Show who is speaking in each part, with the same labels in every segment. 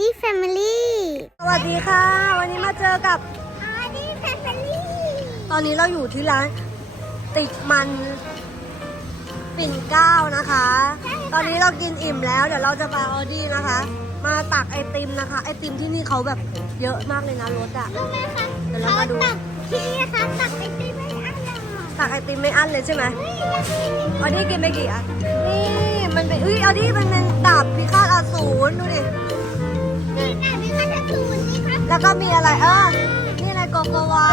Speaker 1: ดี้แฟมิลี่
Speaker 2: สวัสดีค่ะ วันนี้มาเจอกับ
Speaker 1: อาร์ดี้แฟมิลี่
Speaker 2: ตอนนี้เราอยู่ที่ร้านติดมันปิ่นเกล้านะคะตอนนี้เรากินอิ่มแล้ว เดี๋ยวเราจะไปออดี้นะคะ มาตักไอติมนะคะ ไอติมที่นี่เขาแบบเยอะมากเลยนะรสอะ
Speaker 1: รู้ไหมคะ
Speaker 2: เดี๋ยวเรามาดู
Speaker 1: ขตักที่นี่นะคะตักไอติมไม่อั้นเลย
Speaker 2: ตักไอติมไม่อั้นเลยใช่ไหม
Speaker 1: เฮ้ยแล้วนี่
Speaker 2: ออดี้กินไปกี่อันนี่มันเป็นอุ้ยออดี้มันเป็นดาบพิฆาตอสูรดูดิ แล้วก็มีอะไรเออนี่อะไรโกโกวา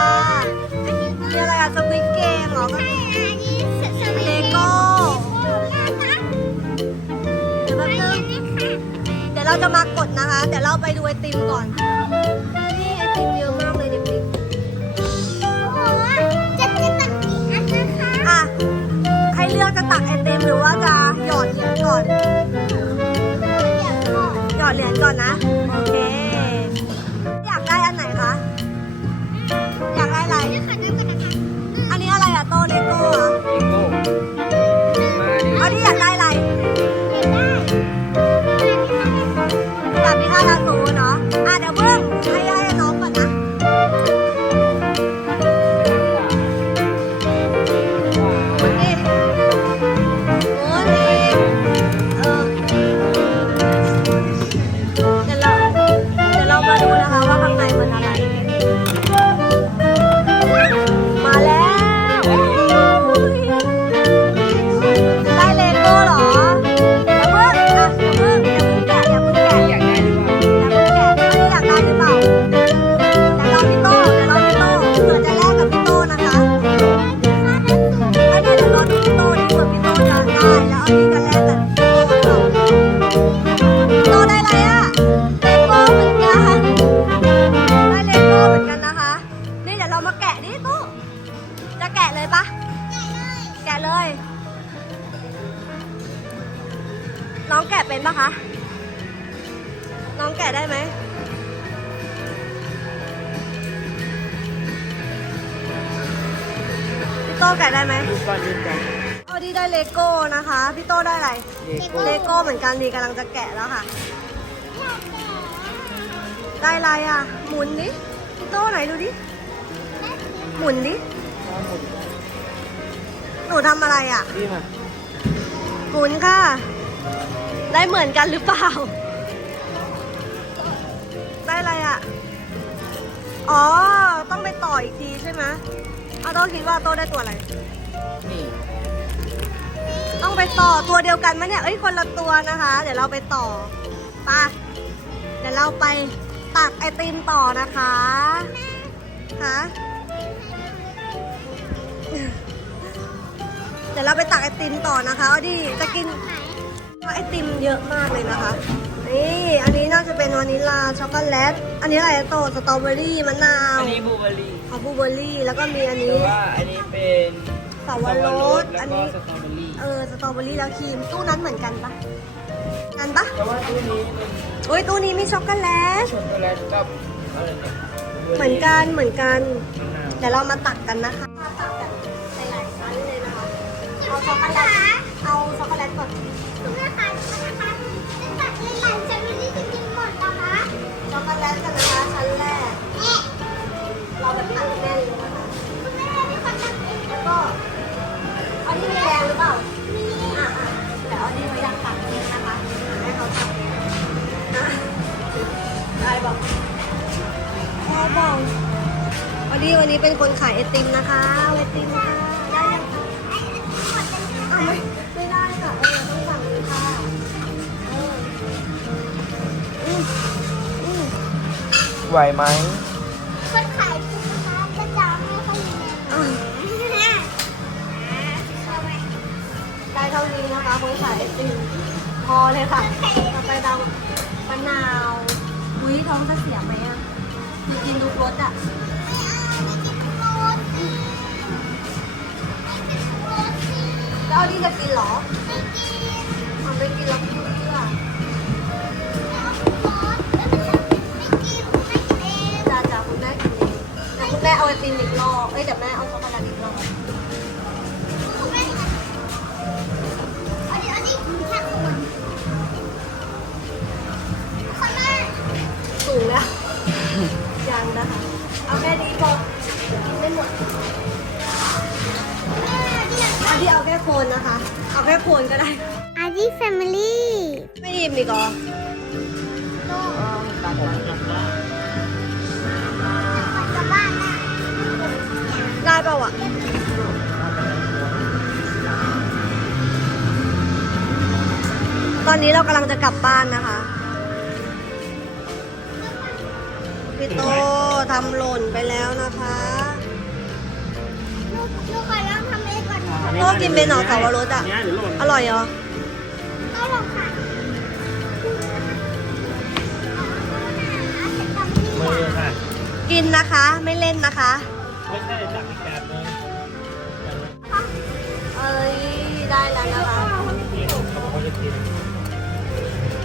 Speaker 1: อันนี้
Speaker 2: มีอะไรอะสวิตเกมเหรอ
Speaker 1: ใช่อันนี้สสวี
Speaker 2: เลโก้
Speaker 1: นะคะ
Speaker 2: เดี๋ยวแป๊บนึงเดี๋ยวเราจะมากดนะคะ เดี๋ยวเราไปดูไอติมก่อน นี่ไอติมเยอะมากเลยเด็ก
Speaker 1: โอ้โหจะกินตักกี่อันนะคะ
Speaker 2: ๆอะให้เลือกจะตักไอติมหรือว่าจะหยอดเหรียญก่อน
Speaker 1: เดี๋ยวก่อน
Speaker 2: หยอดเหรียญก่อนนะ น้องแกะ
Speaker 3: ได้
Speaker 2: ไหมพี่โต้แกะได้ไหม
Speaker 3: ดูก่อนดูก่อน
Speaker 2: เอาดีได้เลโก้นะคะ พี่โต้ได้อะไร
Speaker 3: เลโก้
Speaker 2: เลโก้เหมือนกันดีกำลังจะแกะแล้วค่ะ ได้อะไรอะ หมุนดิพี่โต้ไหนดูดิ หมุนดิ
Speaker 3: มาหมด
Speaker 2: หนูทำอะไรอะ
Speaker 3: นี่มา
Speaker 2: หมุนค่ะ ได้เหมือนกันหรือเปล่า ได้อะไรอะ อ๋อ ต้องไปต่ออีกทีใช่ไหมเอาโต้คิดว่าโต้ได้ตัวอะไร
Speaker 3: นี่
Speaker 2: ต้องไปต่อตัวเดียวกันไหมเนี่ย เอ้ย คนละตัวนะคะ เดี๋ยวเราไปต่อไปะเดี๋ยวเราไปตักไอติมต่อนะคะฮะเดี๋ยวเราไปตักไอติมต่อนะคะเอาดิจะกินไอติมเยอะมากเลยนะคะ นี่ อันนี้น่าจะเป็นวานิลลาช็อกโกแลต อันนี้อะไรอะโตสตรอเบอรี่มะนาว
Speaker 3: อันนี้บลูเบอร์รี่
Speaker 2: เอาบลูเบอร์รี่ แล้วก็มีอัน
Speaker 3: แต่
Speaker 2: นี้
Speaker 3: ว่าอันนี้เป็น
Speaker 2: สาวรส
Speaker 3: แล้
Speaker 2: อั
Speaker 3: วนก็
Speaker 2: นี้
Speaker 3: สตรอเบอร์รี่
Speaker 2: เออ สตรอเบอรี่แล้วครีม ตู้นั้นเหมือนกันปะกันปะ
Speaker 3: แต่ว่าตู้นี้เป็น
Speaker 2: โอ้ย ตู้นี้มีช็อกโกแลต
Speaker 3: ช็อกโกแลตกับอะไรเนี่ย
Speaker 2: เหมือนกัน เหมือนกัน
Speaker 3: มะนาว
Speaker 2: เดี๋ยวเรามาตักกันนะคะตักแบบหลายๆชั้นเลยนะคะ เอาช็อกโกแลต เอาช็อกโกแลตก่อน ช็อกโกแลตกันนะคะชั้นแรก
Speaker 1: เรา
Speaker 2: แบบอัดแน่นเลยนะคะ
Speaker 1: แล้
Speaker 2: วก็เอาที่มีแดงหรือเปล่ามีอะอะเดี๋ยวเอาที่เขาอยากตักเองนะคะให้เขาตักเองนะได้บอกพ่อบอกวันนี้วันนี้เป็นคนขายไอติมนะคะไอติมค่ะ ไห
Speaker 3: วไหม
Speaker 1: คนขายคุณนะคะจะจำไม่ค่อยมีเงิน
Speaker 2: อะ
Speaker 1: เข้าได้
Speaker 2: เท่านี้นะคะคนขายไอติมพอเลยค่ะต่อไปเรามะนาวอุ้ยท้องจะเสียไหมอะคือกินทุกรสอะแล้วเอาที่จะกินเหรอเอาไม่กินแล้วเพื่ ม่เอาไอติมอีกรอบเอ้ยเดี๋ยวแม่เอาช็อกโกแลตอีกรอบสูงแล้ว ยังนะคะ เอาแค่นี้พอเดี๋ยวกินไม่หมด
Speaker 1: แม่เรียก
Speaker 2: อันที่เอาแค่โคนนะคะ เอาแค่โคนก็ได้
Speaker 1: อาร์ตี้แฟมิลี่
Speaker 2: ไม่อิ่มอีกเหรอ
Speaker 3: ตัดผมจำ
Speaker 2: ได้ เปล่าอะตอนนี้เรากำลังจะกลับบ้านนะคะ พี่โตทำหล่นไปแล้วนะคะ
Speaker 1: ลูกลูกขอลองทำเองก่อนนะ
Speaker 2: โตกินเป็นหนอสาวรสอะ
Speaker 3: เนี้ยเดี๋ยวหล่น
Speaker 2: อร่อยเหรอ
Speaker 1: ก็ลองค่ะเอาเอาเอา
Speaker 3: มือค่ะ
Speaker 2: กินนะคะ ไม่เล่นนะคะ
Speaker 3: ไม่ใช่จับอีกแบบนึง
Speaker 2: เอ้ยได้แล้วนะคะ
Speaker 3: นี่เขาบอกเขาจะกิน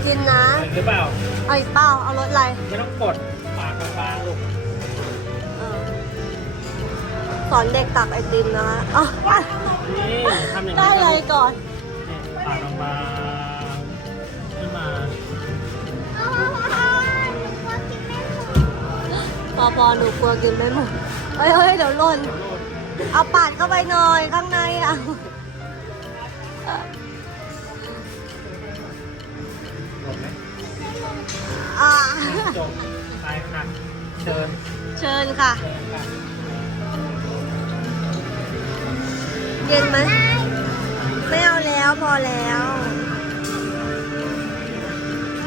Speaker 2: กินนะ
Speaker 3: หรือเปล่า
Speaker 2: เอาอีกเปล่าเอารสอะไร
Speaker 3: ไม่ต้องกดปากบางๆลูก
Speaker 2: เออสอนเด็กตักไอติมนะคะอ๋อ
Speaker 3: นี่ทำอย่าง
Speaker 2: ได้
Speaker 3: นี้
Speaker 2: อะไรก่อน
Speaker 3: นี่ปากบางๆขึ้นมา
Speaker 1: เอาเอาเอาหนูกลัวกินไม่หมด
Speaker 2: พอพอหนูกลัวกินไม่หมด เฮ้ยเฮ้ยเดี๋ยวหล่น เอาปาดเข้าไปหน่อยข้างในอะ
Speaker 3: หล่นไหม
Speaker 2: อ่า
Speaker 3: จบไปค่ะเชิญ
Speaker 2: เชิญค่ะ
Speaker 3: เชิญค่ะ
Speaker 2: เย็นไหมไม่เอาแล้วพอแล้ว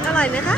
Speaker 2: อร่อยไหมคะ